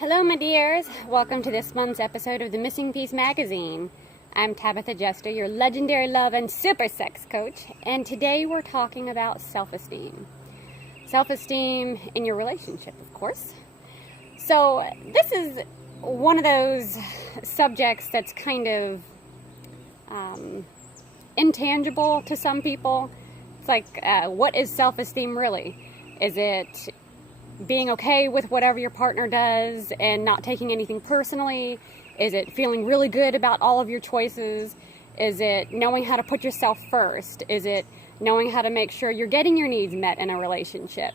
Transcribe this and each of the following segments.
Hello, my dears. Welcome to this month's episode of the Missing Piece magazine. I'm Tabitha Jester, your legendary love and super sex coach, and today we're talking about self-esteem. Self-esteem in your relationship, of course. So this is one of those subjects that's kind of intangible to some people. It's like, what is self-esteem really? Is it being okay with whatever your partner does and not taking anything personally? Is it feeling really good about all of your choices? Is it knowing how to put yourself first? Is it knowing how to make sure you're getting your needs met in a relationship?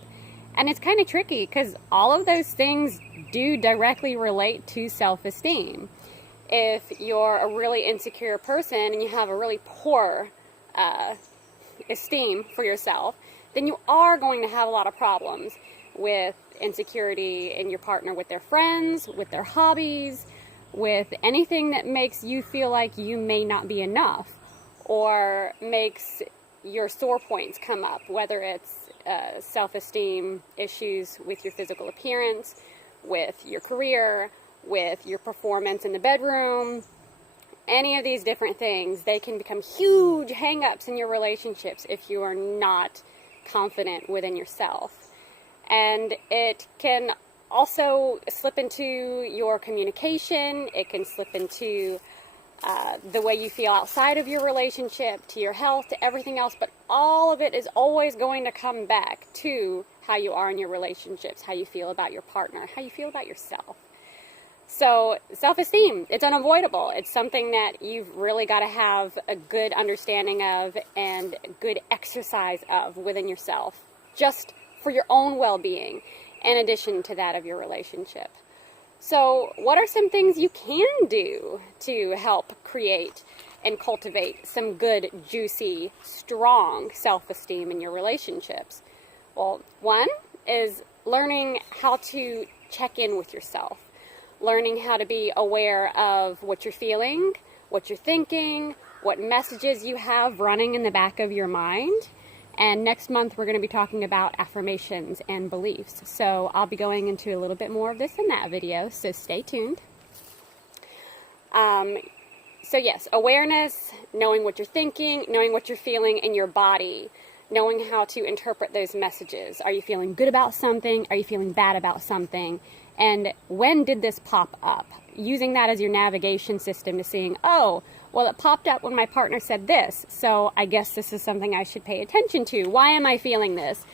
And it's kind of tricky because all of those things do directly relate to self-esteem. If you're a really insecure person and you have a really poor esteem for yourself, then you are going to have a lot of problems with insecurity in your partner, with their friends, with their hobbies, with anything that makes you feel like you may not be enough or makes your sore points come up, whether it's self-esteem issues with your physical appearance, with your career, with your performance in the bedroom, any of these different things. They can become huge hang-ups in your relationships if you are not confident within yourself. And it can also slip into your communication. It can slip into the way you feel outside of your relationship, to your health, to everything else. But all of it is always going to come back to how you are in your relationships, how you feel about your partner, how you feel about yourself. So self-esteem, it's unavoidable. It's something that you've really got to have a good understanding of and good exercise of within yourself, just for your own well-being, in addition to that of your relationship. So what are some things you can do to help create and cultivate some good, juicy, strong self-esteem in your relationships? Well, one is learning how to check in with yourself, learning how to be aware of what you're feeling, what you're thinking, what messages you have running in the back of your mind. And next month, we're going to be talking about affirmations and beliefs. So I'll be going into a little bit more of this in that video, so stay tuned. So yes, awareness, knowing what you're thinking, knowing what you're feeling in your body, knowing how to interpret those messages. Are you feeling good about something? Are you feeling bad about something? And when did this pop up? Using that as your navigation system to seeing, oh, well, it popped up when my partner said this, so I guess this is something I should pay attention to. Why am I feeling this?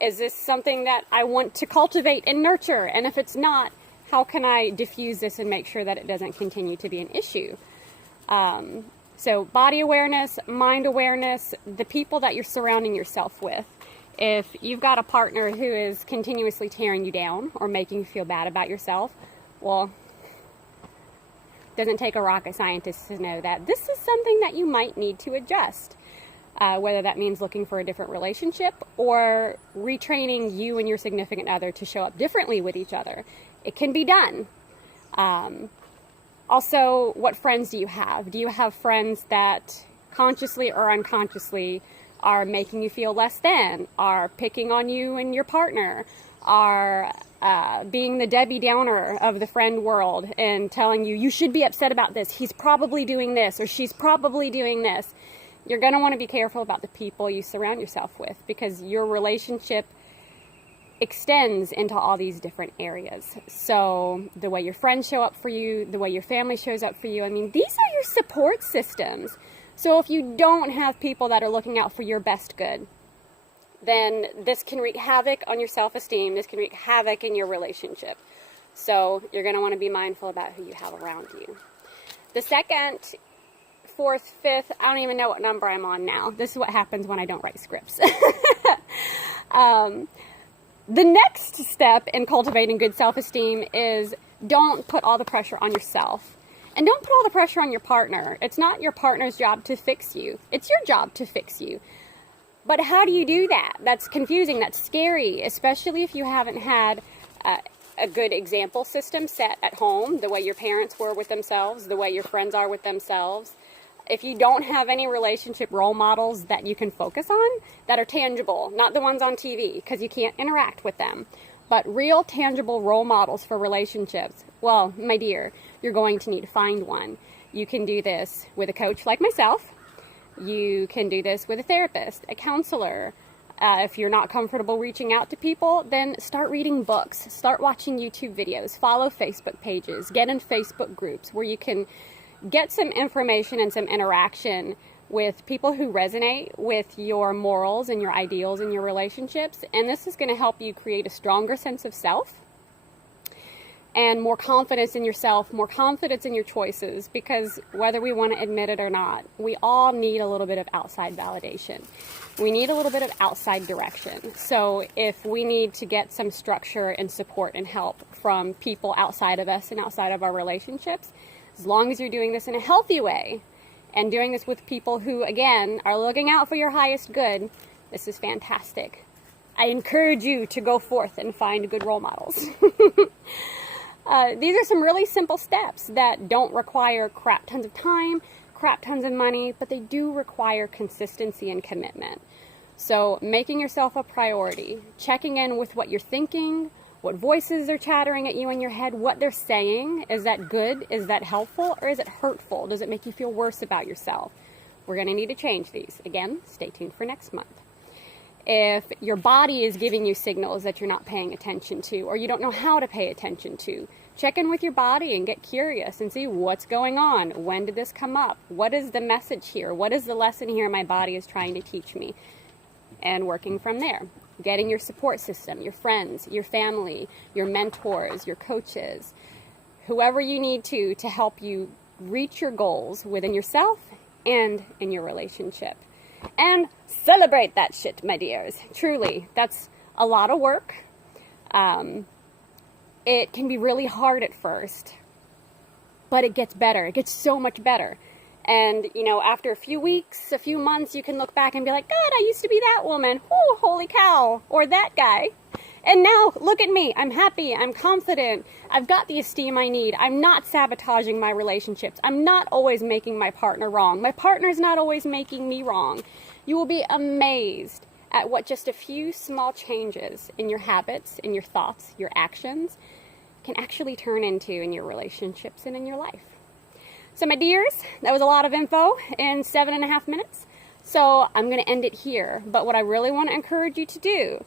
Is this something that I want to cultivate and nurture? And if it's not, how can I diffuse this and make sure that it doesn't continue to be an issue? So body awareness, mind awareness, the people that you're surrounding yourself with. If you've got a partner who is continuously tearing you down or making you feel bad about yourself, well, doesn't take a rocket scientist to know that this is something that you might need to adjust, whether that means looking for a different relationship or retraining you and your significant other to show up differently with each other. It can be done. Also, what friends do you have? Do you have friends that consciously or unconsciously are making you feel less than, are picking on you and your partner, are being the Debbie Downer of the friend world and telling you, you should be upset about this, he's probably doing this, or she's probably doing this? You're going to want to be careful about the people you surround yourself with, because your relationship extends into all these different areas. So the way your friends show up for you, the way your family shows up for you, I mean, these are your support systems. So if you don't have people that are looking out for your best good, then this can wreak havoc on your self-esteem. This can wreak havoc in your relationship. So you're going to want to be mindful about who you have around you. The second, fourth, fifth, I don't even know what number I'm on now. This is what happens when I don't write scripts. The next step in cultivating good self-esteem is don't put all the pressure on yourself. And don't put all the pressure on your partner. It's not your partner's job to fix you. It's your job to fix you. But how do you do that? That's confusing. That's scary, especially if you haven't had a good example system set at home, the way your parents were with themselves, the way your friends are with themselves. If you don't have any relationship role models that you can focus on that are tangible, not the ones on TV because you can't interact with them, But real tangible role models for relationships, well, my dear, you're going to need to find one. You can do this with a coach like myself. You can do this with a therapist, a counselor. If you're not comfortable reaching out to people, then start reading books, start watching YouTube videos, follow Facebook pages, get in Facebook groups where you can get some information and some interaction with people who resonate with your morals and your ideals in your relationships. And this is going to help you create a stronger sense of self and more confidence in yourself, more confidence in your choices, because whether we want to admit it or not, we all need a little bit of outside validation. We need a little bit of outside direction. So if we need to get some structure and support and help from people outside of us and outside of our relationships, as long as you're doing this in a healthy way, and doing this with people who, again, are looking out for your highest good, this is fantastic. I encourage you to go forth and find good role models. These are some really simple steps that don't require crap tons of time, crap tons of money, but they do require consistency and commitment. So making yourself a priority, checking in with what you're thinking, what voices are chattering at you in your head, what they're saying. Is that good? Is that helpful? Or is it hurtful? Does it make you feel worse about yourself? We're going to need to change these. Again, stay tuned for next month. If your body is giving you signals that you're not paying attention to, or you don't know how to pay attention to, check in with your body and get curious and see what's going on. When did this come up? What is the message here? What is the lesson here my body is trying to teach me? And working from there. Getting your support system, your friends, your family, your mentors, your coaches, whoever you need to help you reach your goals within yourself and in your relationship. And celebrate that shit, my dears. Truly, that's a lot of work. It can be really hard at first, but it gets better. It gets so much better. And, you know, after a few weeks, a few months, you can look back and be like, God, I used to be that woman. Oh, holy cow. Or that guy. And now, look at me. I'm happy. I'm confident. I've got the esteem I need. I'm not sabotaging my relationships. I'm not always making my partner wrong. My partner's not always making me wrong. You will be amazed at what just a few small changes in your habits, in your thoughts, your actions can actually turn into in your relationships and in your life. So my dears, that was a lot of info in 7.5 minutes. So I'm going to end it here. But what I really want to encourage you to do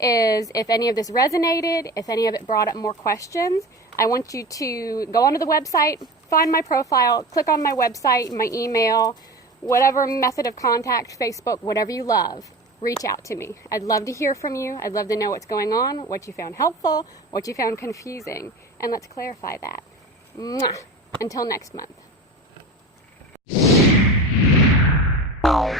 is, if any of this resonated, if any of it brought up more questions, I want you to go onto the website, find my profile, click on my website, my email, whatever method of contact, Facebook, whatever you love. Reach out to me. I'd love to hear from you. I'd love to know what's going on, what you found helpful, what you found confusing, and let's clarify that. Mwah. Until next month. Ow.